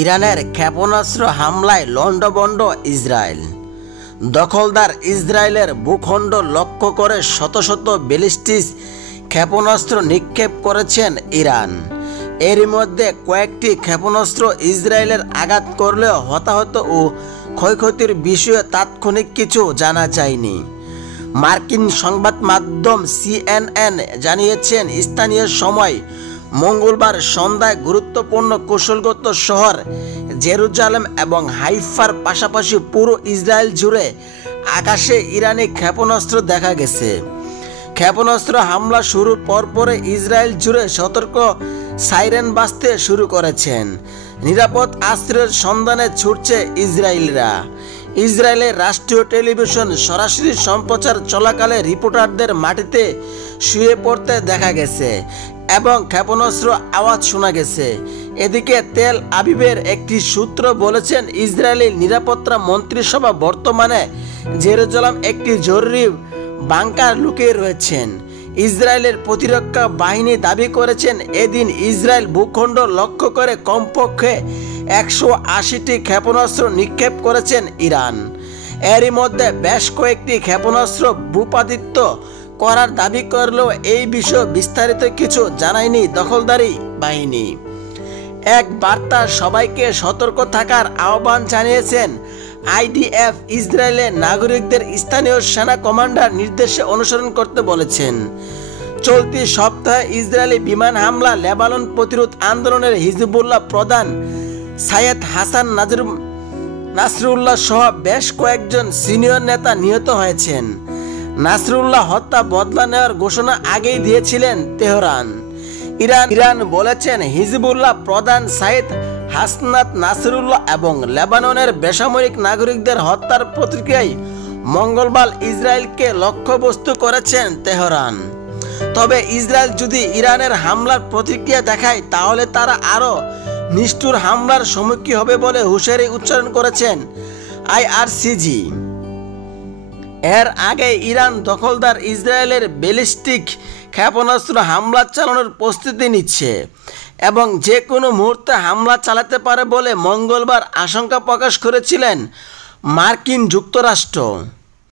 ইরানের ক্ষেপণাস্ত্র হামলায় লণ্ডভণ্ড ইসরায়েল। দখলদার ইসরায়েলের ভূখণ্ড লক্ষ্য করে শত শত ব্যালিস্টিক ক্ষেপণাস্ত্র নিক্ষেপ করেছেন ইরান। এরই মধ্যে কয়েকটি ক্ষেপণাস্ত্র ইসরায়েলের আঘাত করলেও হতাহত ও ক্ষয়ক্ষতির বিষয়ে তাৎক্ষণিক কিছু জানা যায়নি। মার্কিন সংবাদ মাধ্যম CNN জানিয়েছেন, স্থানীয় সময় মঙ্গলবার সন্ধ্যায় গুরুত্বপূর্ণ কৌশলগত শহর জেরুজালেম এবং হাইফার পাশাপাশি পুরো ইসরায়েল জুড়ে আকাশে ইরানি ক্ষেপণাস্ত্র দেখা গেছে। ক্ষেপণাস্ত্র হামলা শুরুর পরপরে ইসরায়েল জুড়ে সতর্ক সাইরেন বাজতে শুরু করেছেন। নিরাপদ আশ্রয়ের সন্ধানে ছুটছে ইসরায়েলিরা। ইসরায়েলের রাষ্ট্রীয় টেলিভিশন সরাসরি সম্প্রচার চলাকালে রিপোর্টারদের মাটিতে শুয়ে পড়তে দেখা গেছে এবং ক্ষেপণাস্ত্র আওয়াজ শোনা গেছে। এদিকে তেল আবিবের একটি সূত্র বলেছেন, ইসরায়েলি নিরাপত্তা মন্ত্রিসভা বর্তমানে জেরুজালেম একটি জরুরি বাংকার লুকিয়ে রয়েছেন। ইসরায়েলের প্রতিরক্ষা বাহিনী দাবি করেছেন, এদিন ইসরায়েল ভূখণ্ড লক্ষ্য করে কমপক্ষে 180টি ক্ষেপণাস্ত্র নিক্ষেপ করেছেন ইরান। এরই মধ্যে বেশ কয়েকটি ক্ষেপণাস্ত্র ভূপাতিত করার দাবি করলেও এই বিষয়ে বিস্তারিত কিছু জানায়নি দখলদারি বাহিনী। এক বার্তা সবাইকে সতর্ক থাকার আহ্বান জানিয়েছেন IDF। ইসরায়েলের নাগরিকদের স্থানীয় সেনা কমান্ডার নির্দেশে অনুসরণ করতে বলেছেন। চলতি সপ্তাহে ইসরায়েলি বিমান হামলা লেবানন প্রতিরোধ আন্দোলনের হিজবুল্লাহ প্রধান সাইয়েদ হাসান নাসরুল্লাহ সহ বেশ কয়েকজন সিনিয়র নেতা নিহত হয়েছেন। নাসরুল্লাহ হত্যা বদলা নেওয়ার ঘোষণা আগেই দিয়েছিলেন তেহরান। ইরান বলেছেন, হিজবুল্লাহ প্রধান সাইয়েদ হাসনাত নাসরুল্লাহ এবং লেবাননের বেসামরিক নাগরিকদের হত্যার প্রতিক্রিয়ায় মঙ্গলবার ইসরায়েলকে লক্ষ্যবস্তু করেছেন তেহরান। তবে ইসরায়েল যদি ইরানের হামলার প্রতিক্রিয়া দেখায় তাহলে তারা আরও নিষ্ঠুর হামলার সম্মুখীন হবে বলে হুঁশিয়ারি উচ্চারণ করেছেন IRGC। এর আগে ইরান দখলদার ইসরায়েলের ব্যালিস্টিক ক্ষেপণাস্ত্র হামলা চালানোর প্রস্তুতি নিচ্ছে এবং যে কোনো মুহূর্তে হামলা চালাতে পারে বলে মঙ্গলবার আশঙ্কা প্রকাশ করেছিলেন মার্কিন যুক্তরাষ্ট্র।